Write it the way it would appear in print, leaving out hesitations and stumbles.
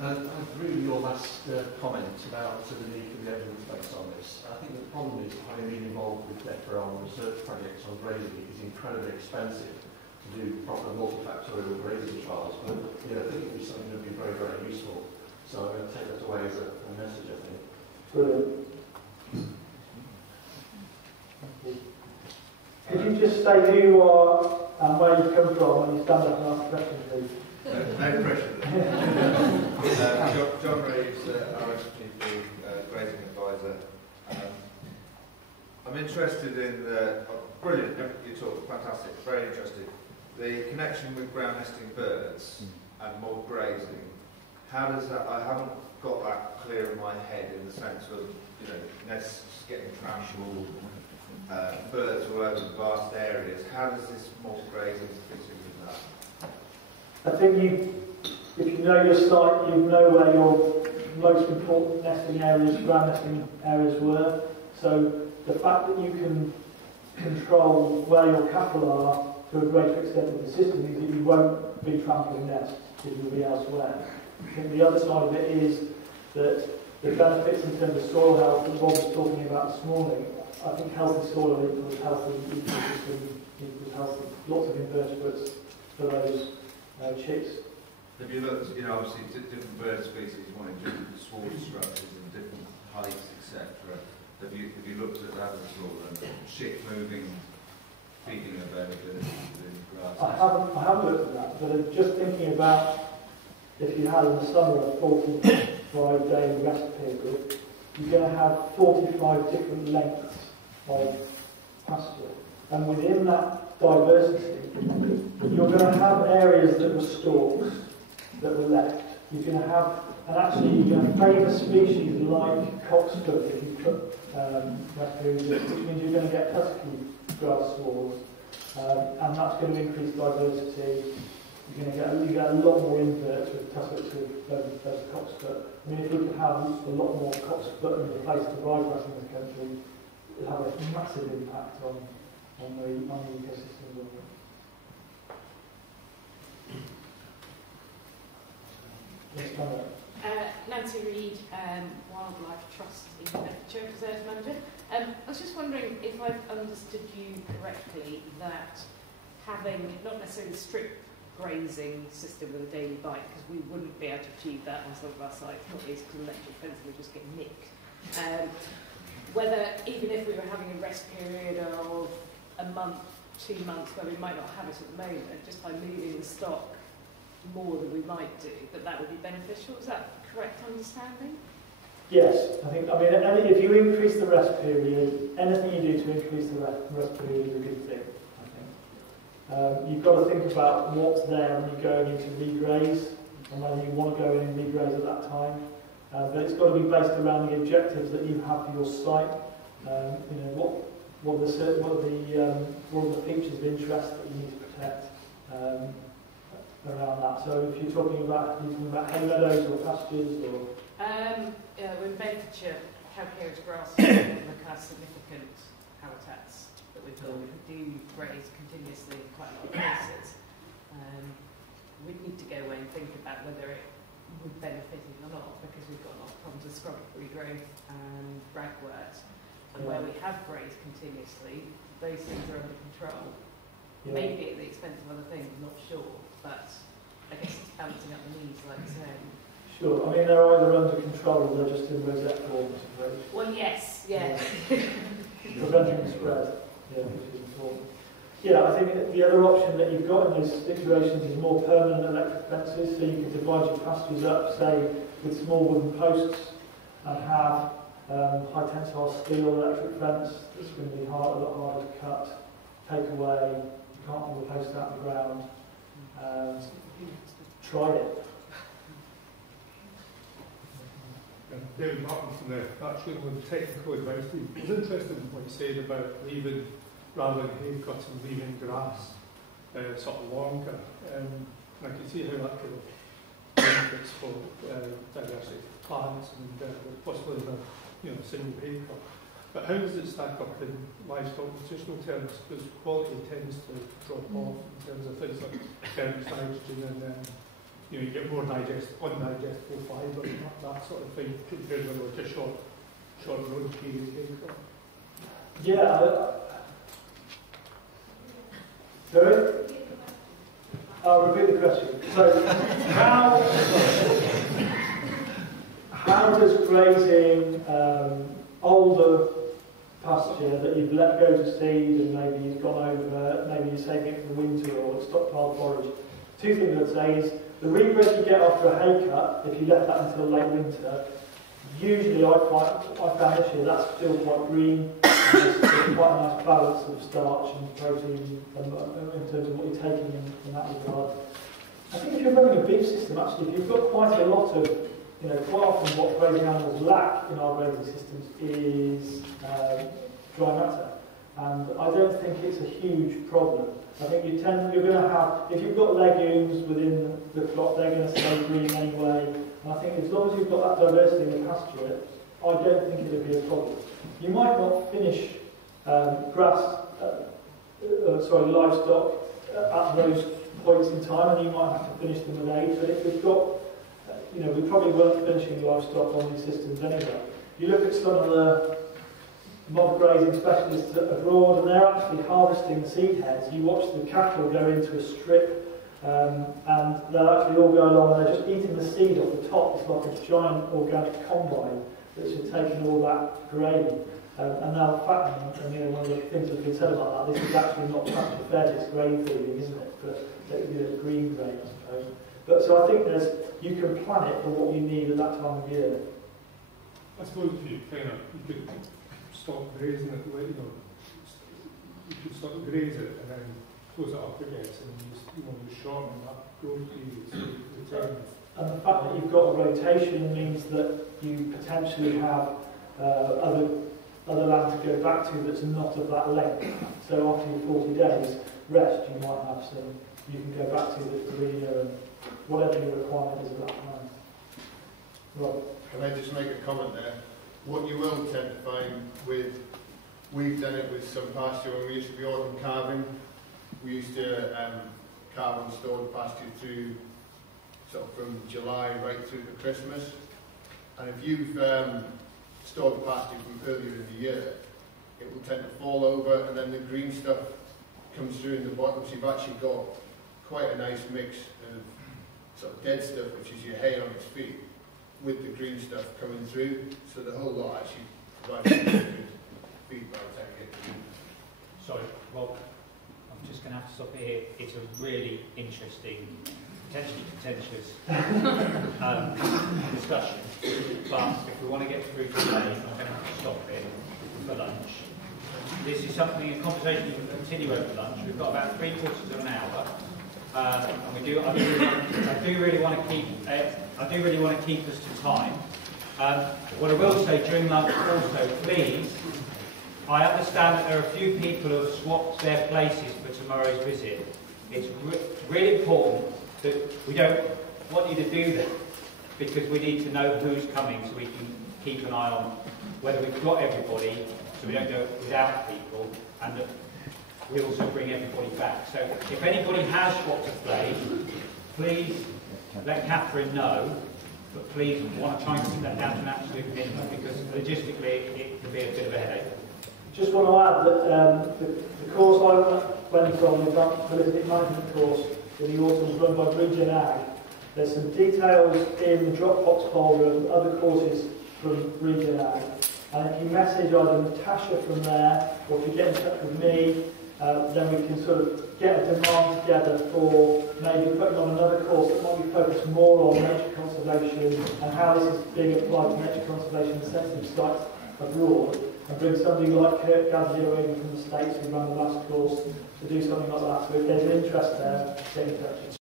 I agree with your last comment about the need for the evidence base on this. I think the problem is, having been involved with DEFRA on research projects on grazing, it is incredibly expensive to do proper multifactorial grazing trials, but I think it would be something that would be very, very useful. So I'm going to take that away as a message, I think. Brilliant. Could you just say who you are and where you come from when you stand up and ask questions, please? No pressure. John Reeves, RSGP Grazing Advisor. I'm interested in the brilliant. You talk fantastic, very interested. The connection with ground nesting birds and more grazing. How does that? I haven't got that clear in my head in the sense of nests getting trampled, birds all over vast areas. How does this more grazing fit in with that? I think if you know your site, you know where your most important nesting areas, ground nesting areas were. So the fact that you can control where your cattle are to a greater extent with the system means that you won't be trampling nests, it will be elsewhere. I think the other side of it is that the benefits in terms of soil health that Bob was talking about this morning, I think healthy soil equals healthy ecosystem equals healthy, lots of invertebrates for those chicks. Have you looked, obviously different bird species wanting different swarm structures and different heights, etc. Have you looked at that at all? And chick moving, feeding availability within grass? I haven't looked at that, but I'm just thinking about if you had in the summer a 45-day rest period, you're going to have 45 different lengths of pasture. And within that diversity, you're going to have areas that were stalks, that were left. You're going to have, and actually you're going to favour species like cockspur if you put rest periods in, which means you're going to get husky grass swallows, and that's going to increase diversity. You're going to get a lot more inverts with tussocks versus cockspur. I mean, if we could have a lot more cockspur in the place to ryegrass in this country, it would have a massive impact on the ecosystem. Yes, Nancy Reid, Wildlife Trust in Bedfordshire, Reserve Manager. I was just wondering if I've understood you correctly that having not necessarily strict grazing system with a daily bite, because we wouldn't be able to achieve that on some of our sites, not least because electric fence would just get nicked. Whether even if we were having a rest period of a month, 2 months, where we might not have it at the moment, just by moving the stock more than we might do, that would be beneficial. Is that correct understanding? Yes, I mean, if you increase the rest period, anything you do to increase the rest period is a good thing, I think. You've got to think about what's there when you're going into regraze, and whether you want to go in and regraze at that time. But it's got to be based around the objectives that you have for your site. What are the features of interest that you need to protect around that? So if you're talking about hay meadows or pastures or we're in Bedfordshire, calcareous grass is one of the kind of significant habitats that we've got. We do graze continuously in quite a lot of places. We'd need to go away and think about whether it would benefit it or not, because we've got a lot of problems with scrub regrowth and ragwort. And where we have grazed continuously, those things are under control. Yeah. Maybe at the expense of other things, I'm not sure, but I guess it's balancing up the needs, like you say. Sure, I mean they're either under control or they're just in rosette form, I suppose. Well, yes, yeah. Preventing the spread, which is important. Yeah, I think the other option that you've got in those situations is more permanent electric fences, so you can divide your pastures up, say, with small wooden posts, and have high tensile steel electric fence that's going to be a lot harder to cut, take away, you can't pull the post out of the ground. Try it. David Martin from the technical advice team. It was interesting what you said about leaving, rather than hay cutting, leaving grass sort of longer. I can see how that could have benefits for diversity of plants and possibly the single hay cut. But how does it stack up in livestock nutritional terms? Because quality tends to drop off in terms of things like nitrogen and you get more undigestible fibre and that sort of thing compared with like a short road period. Yeah. Sorry? I'll repeat the question. So, how does grazing older pasture that you've let go to seed and maybe you've gone over, maybe you're saving it for the winter or stockpile forage? Two things I'd say is the regrowth you get after a hay cut, if you left that until late winter, usually I found this year that's still quite green. There's quite a nice balance of starch and protein in terms of what you're taking in that regard. I think if you're running a beef system, actually, if you've got quite a lot of, quite often what grazing animals lack in our grazing systems is dry matter. And I don't think it's a huge problem. I think you're going to have, if you've got legumes within the crop, they're going to stay green anyway. And I think as long as you've got that diversity in the pasture, I don't think it'll be a problem. You might not finish livestock at those points in time, and you might have to finish them with age. But if we've got, we probably weren't finishing livestock on these systems anyway. You look at some of the mob grazing specialists abroad, and they're actually harvesting seed heads. You watch the cattle go into a strip, and they'll actually all go along and they're just eating the seed off the top. It's like a giant organic combine that's just taking all that grain. And now fattening, and one of the things that's been said about that, this is actually not pasture fed, it's grain feeding, isn't it? But green grain, I suppose. But so I think you can plan it for what you need at that time of year. I suppose if you could stop grazing it, you could stop graze it and then close it up again, and you shorten that growth period. And the fact that you've got a rotation means that you potentially have other land to go back to that's not of that length. So after your 40 days rest, you might have some you can go back to that's greener and whatever your requirement is at that time. Right. Can I just make a comment there? What you will tend to find we've done it with some pasture when we used to be autumn calving. We used to calve and store the pasture through sort of from July right through to Christmas. And if you've stored the pasture from earlier in the year, it will tend to fall over, and then the green stuff comes through in the bottom. So you've actually got quite a nice mix of sort of dead stuff, which is your hay on its feet, with the green stuff coming through. So the whole lot actually provides good feed by the time you get to it. Sorry, well, I'm just going to have to stop here. It's a really interesting, potentially contentious discussion. But if we want to get through today, I'm going to have to stop it for lunch. This is something, a conversation we can continue over lunch. We've got about 3/4 of an hour. And I do really want to keep us to time. What I will say during lunch also, please, I understand that there are a few people who have swapped their places for tomorrow's visit. It's really important that we don't want you to do that, because we need to know who's coming so we can keep an eye on whether we've got everybody, so we don't go without people, and that we also bring everybody back. So if anybody has swapped a place, please let Catherine know, but please want to try and keep that down to an absolute minimum, because logistically it can be a bit of a headache. Just want to add that the course I went on, the Political Management course in the autumn, run by Bridge and Ag, there's some details in the Dropbox folder of other courses from Bridge and Ag. And if you message either Natasha from there, or if you get in touch with me, then we can sort of get a demand together for maybe putting on another course that might be focused more on nature conservation and how this is being applied to nature conservation in sensitive sites abroad, and bring somebody like Kurt Gazzio in from the States who ran the last course to do something like that. So if there's an interest there, get in touch.